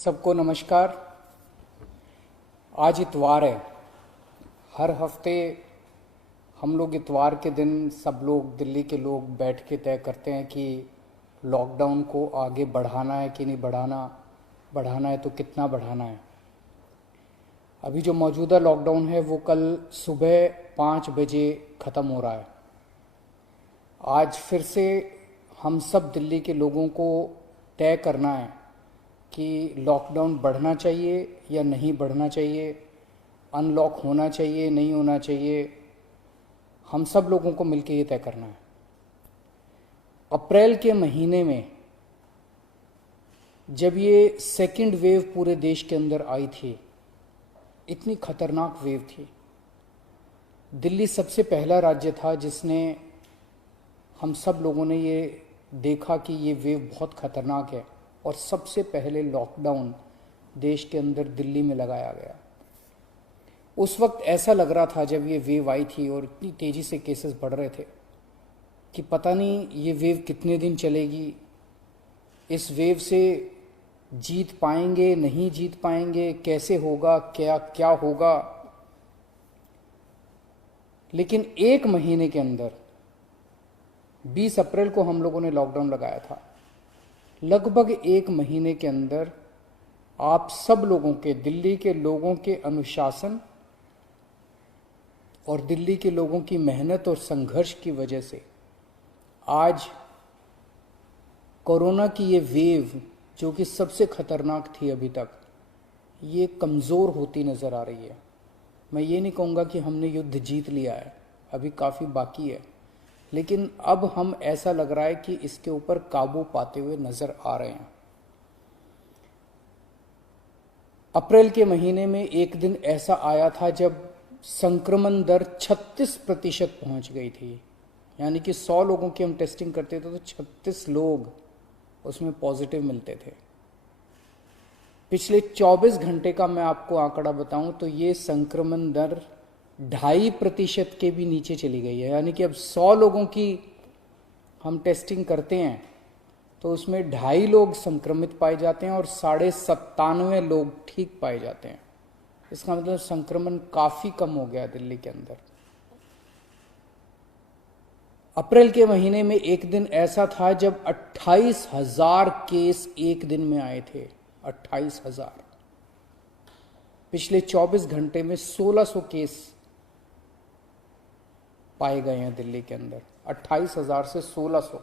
सबको नमस्कार। आज इतवार है। हर हफ्ते हम लोग इतवार के दिन सब लोग दिल्ली के लोग बैठ के तय करते हैं कि लॉकडाउन को आगे बढ़ाना है कि नहीं बढ़ाना, बढ़ाना है तो कितना बढ़ाना है। अभी जो मौजूदा लॉकडाउन है वो कल सुबह 5 बजे ख़त्म हो रहा है। आज फिर से हम सब दिल्ली के लोगों को तय करना है कि लॉकडाउन बढ़ना चाहिए या नहीं बढ़ना चाहिए, अनलॉक होना चाहिए नहीं होना चाहिए। हम सब लोगों को मिलकर ये तय करना है। अप्रैल के महीने में जब ये सेकंड वेव पूरे देश के अंदर आई थी, इतनी खतरनाक वेव थी। दिल्ली सबसे पहला राज्य था जिसने, हम सब लोगों ने ये देखा कि ये वेव बहुत खतरनाक है और सबसे पहले लॉकडाउन देश के अंदर दिल्ली में लगाया गया। उस वक्त ऐसा लग रहा था जब ये वेव आई थी और इतनी तेज़ी से केसेस बढ़ रहे थे कि पता नहीं ये वेव कितने दिन चलेगी, इस वेव से जीत पाएंगे नहीं जीत पाएंगे, कैसे होगा, क्या क्या होगा। लेकिन एक महीने के अंदर 20 अप्रैल को हम लोगों ने लॉकडाउन लगाया था। लगभग एक महीने के अंदर आप सब लोगों के, दिल्ली के लोगों के अनुशासन और दिल्ली के लोगों की मेहनत और संघर्ष की वजह से आज कोरोना की ये वेव, जो कि सबसे खतरनाक थी अभी तक, ये कमज़ोर होती नज़र आ रही है। मैं ये नहीं कहूँगा कि हमने युद्ध जीत लिया है, अभी काफ़ी बाकी है, लेकिन अब हम, ऐसा लग रहा है कि इसके ऊपर काबू पाते हुए नजर आ रहे हैं। अप्रैल के महीने में एक दिन ऐसा आया था जब संक्रमण दर 36% पहुंच गई थी। यानी कि 100 लोगों की हम टेस्टिंग करते थे तो 36 लोग उसमें पॉजिटिव मिलते थे। पिछले 24 घंटे का मैं आपको आंकड़ा बताऊं तो ये संक्रमण दर 2.5% के भी नीचे चली गई है। यानी कि अब 100 लोगों की हम टेस्टिंग करते हैं तो उसमें 2.5 लोग संक्रमित पाए जाते हैं और 97.5 लोग ठीक पाए जाते हैं। इसका मतलब संक्रमण काफी कम हो गया दिल्ली के अंदर। अप्रैल के महीने में एक दिन ऐसा था जब 28,000 केस एक दिन में आए थे। 28,000। पिछले 24 घंटे में 1600 केस पाए गए हैं दिल्ली के अंदर। 28,000 से 1600।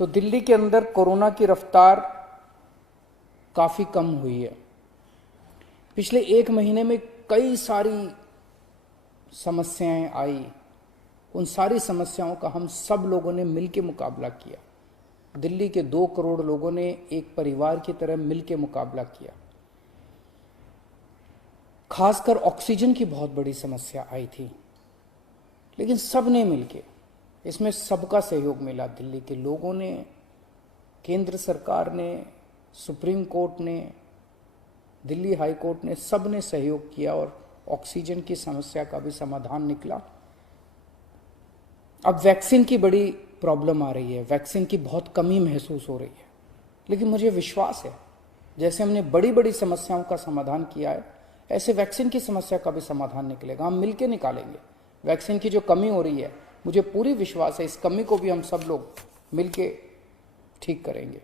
तो दिल्ली के अंदर कोरोना की रफ्तार काफी कम हुई है। पिछले एक महीने में कई सारी समस्याएं आई। उन सारी समस्याओं का हम सब लोगों ने मिलकर मुकाबला किया। दिल्ली के 2 करोड़ लोगों ने एक परिवार की तरह मिलकर मुकाबला किया। खासकर ऑक्सीजन की बहुत बड़ी समस्या आई थी, लेकिन सब ने मिलके, इसमें सबका सहयोग मिला। दिल्ली के लोगों ने, केंद्र सरकार ने, सुप्रीम कोर्ट ने, दिल्ली हाई कोर्ट ने, सब ने सहयोग किया और ऑक्सीजन की समस्या का भी समाधान निकला। अब वैक्सीन की बड़ी प्रॉब्लम आ रही है, वैक्सीन की बहुत कमी महसूस हो रही है, लेकिन मुझे विश्वास है जैसे हमने बड़ी बड़ी समस्याओं का समाधान किया है, ऐसे वैक्सीन की समस्या का भी समाधान निकलेगा। हम मिलकर निकालेंगे। वैक्सीन की जो कमी हो रही है, मुझे पूरी विश्वास है इस कमी को भी हम सब लोग मिलके ठीक करेंगे।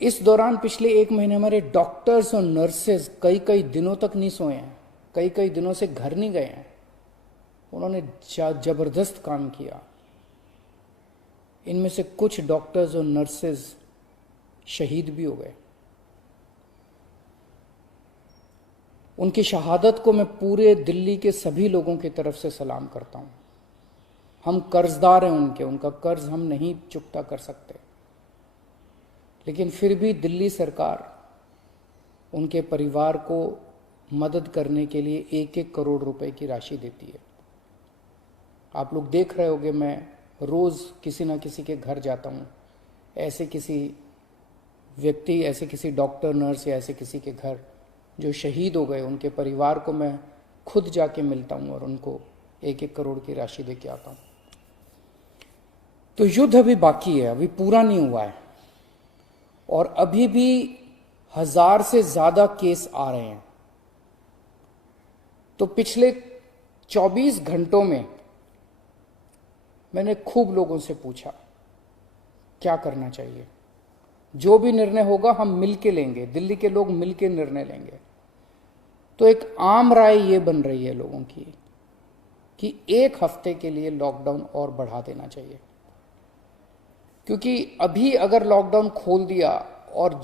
इस दौरान पिछले एक महीने हमारे डॉक्टर्स और नर्सेज कई कई दिनों तक नहीं सोए हैं, कई कई दिनों से घर नहीं गए हैं। उन्होंने जबरदस्त काम किया। इनमें से कुछ डॉक्टर्स और नर्सेज शहीद भी हो गए। उनकी शहादत को मैं पूरे दिल्ली के सभी लोगों की तरफ से सलाम करता हूं। हम कर्जदार हैं उनके, उनका कर्ज हम नहीं चुकता कर सकते, लेकिन फिर भी दिल्ली सरकार उनके परिवार को मदद करने के लिए 1-1 करोड़ रुपए की राशि देती है। आप लोग देख रहे होंगे, मैं रोज किसी ना किसी के घर जाता हूं, ऐसे किसी व्यक्ति, ऐसे किसी डॉक्टर, नर्स या ऐसे किसी के घर जो शहीद हो गए, उनके परिवार को मैं खुद जाके मिलता हूं और उनको 1-1 करोड़ की राशि दे के आता हूं। तो युद्ध अभी बाकी है, अभी पूरा नहीं हुआ है और अभी भी 1000 से ज्यादा केस आ रहे हैं। तो पिछले 24 घंटों में मैंने खूब लोगों से पूछा क्या करना चाहिए। जो भी निर्णय होगा हम मिलके लेंगे, दिल्ली के लोग मिलके निर्णय लेंगे। तो एक आम राय ये बन रही है लोगों की कि 1 हफ्ते के लिए लॉकडाउन और बढ़ा देना चाहिए, क्योंकि अभी अगर लॉकडाउन खोल दिया और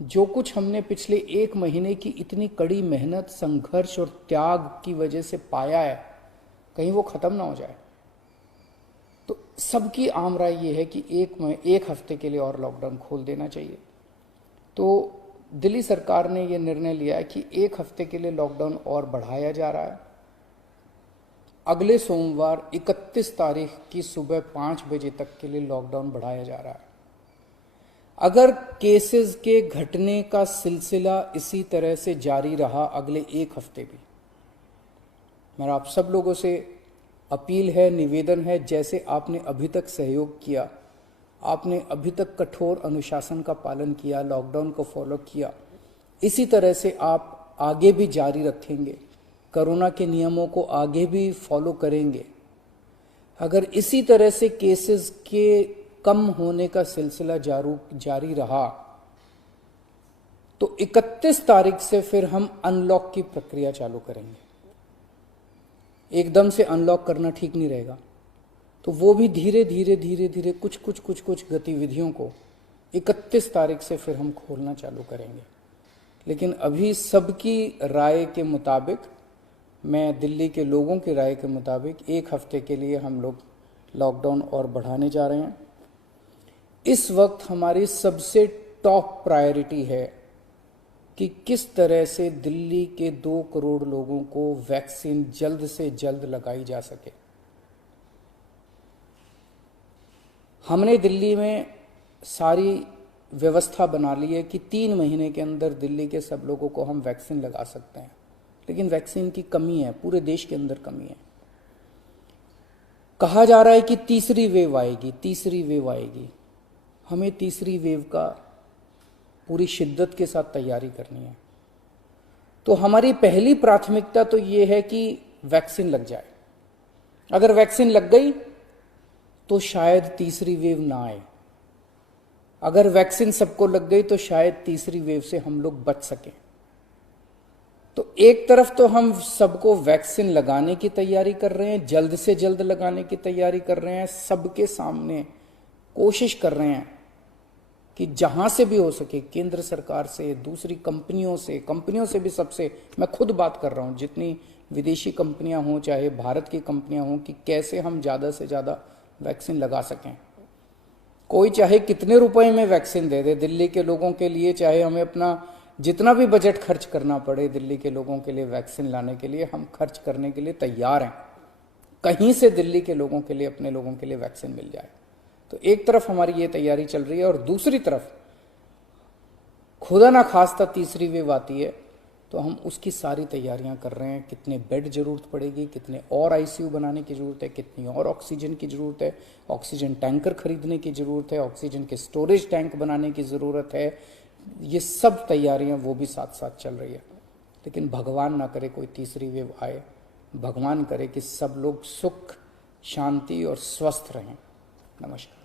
जो कुछ हमने पिछले 1 महीने की इतनी कड़ी मेहनत, संघर्ष और त्याग की वजह से पाया है, कहीं वो खत्म ना हो जाए। तो सबकी आम राय ये है कि एक हफ्ते के लिए और लॉकडाउन खोल देना चाहिए। तो दिल्ली सरकार ने ये निर्णय लिया है कि 1 हफ्ते के लिए लॉकडाउन और बढ़ाया जा रहा है। अगले सोमवार 31 तारीख की सुबह 5 बजे तक के लिए लॉकडाउन बढ़ाया जा रहा है। अगर केसेस के घटने का सिलसिला इसी तरह से जारी रहा अगले 1 हफ्ते भी, मेरा आप सब लोगों से अपील है, निवेदन है, जैसे आपने अभी तक सहयोग किया, आपने अभी तक कठोर अनुशासन का पालन किया, लॉकडाउन को फॉलो किया, इसी तरह से आप आगे भी जारी रखेंगे, कोरोना के नियमों को आगे भी फॉलो करेंगे। अगर इसी तरह से केसेस के कम होने का सिलसिला जारी रहा तो 31 तारीख से फिर हम अनलॉक की प्रक्रिया चालू करेंगे। एकदम से अनलॉक करना ठीक नहीं रहेगा, तो वो भी धीरे धीरे कुछ गतिविधियों को 31 तारीख से फिर हम खोलना चालू करेंगे। लेकिन अभी सबकी राय के मुताबिक, मैं दिल्ली के लोगों की राय के मुताबिक 1 हफ्ते के लिए हम लोग लॉकडाउन और बढ़ाने जा रहे हैं। इस वक्त हमारी सबसे टॉप प्रायोरिटी है कि किस तरह से दिल्ली के 2 करोड़ लोगों को वैक्सीन जल्द से जल्द लगाई जा सके। हमने दिल्ली में सारी व्यवस्था बना ली है कि 3 महीने के अंदर दिल्ली के सब लोगों को हम वैक्सीन लगा सकते हैं, लेकिन वैक्सीन की कमी है, पूरे देश के अंदर कमी है। कहा जा रहा है कि तीसरी वेव आएगी। हमें तीसरी वेव का पूरी शिद्दत के साथ तैयारी करनी है। तो हमारी पहली प्राथमिकता तो ये है कि वैक्सीन लग जाए। अगर वैक्सीन लग गई तो शायद तीसरी वेव ना आए। अगर वैक्सीन सबको लग गई तो शायद तीसरी वेव से हम लोग बच सकें। तो एक तरफ तो हम सबको वैक्सीन लगाने की तैयारी कर रहे हैं, जल्द से जल्द लगाने की तैयारी कर रहे हैं, सबके सामने कोशिश कर रहे हैं कि जहां से भी हो सके, केंद्र सरकार से, दूसरी कंपनियों से भी, सबसे मैं खुद बात कर रहा हूं, जितनी विदेशी कंपनियां हों चाहे भारत की कंपनियां हों, कि कैसे हम ज्यादा से ज्यादा वैक्सीन लगा सकें। कोई चाहे कितने रुपए में वैक्सीन दे दे दिल्ली के लोगों के लिए, चाहे हमें अपना जितना भी बजट खर्च करना पड़े दिल्ली के लोगों के लिए वैक्सीन लाने के लिए, हम खर्च करने के लिए तैयार हैं। कहीं से दिल्ली के लोगों के लिए, अपने लोगों के लिए वैक्सीन मिल जाए। तो एक तरफ हमारी ये तैयारी चल रही है और दूसरी तरफ खुदा ना खास्ता तीसरी वेव आती है तो हम उसकी सारी तैयारियां कर रहे हैं। कितने बेड जरूरत पड़ेगी, कितने और आईसीयू बनाने की जरूरत है, कितनी और ऑक्सीजन की जरूरत है, ऑक्सीजन टैंकर खरीदने की जरूरत है, ऑक्सीजन के स्टोरेज टैंक बनाने की जरूरत है। ये सब तैयारियां वो भी साथ साथ चल रही है। लेकिन भगवान ना करे कोई तीसरी वेव आए, भगवान करे कि सब लोग सुख, शांति और स्वस्थ रहें। नमस्कार।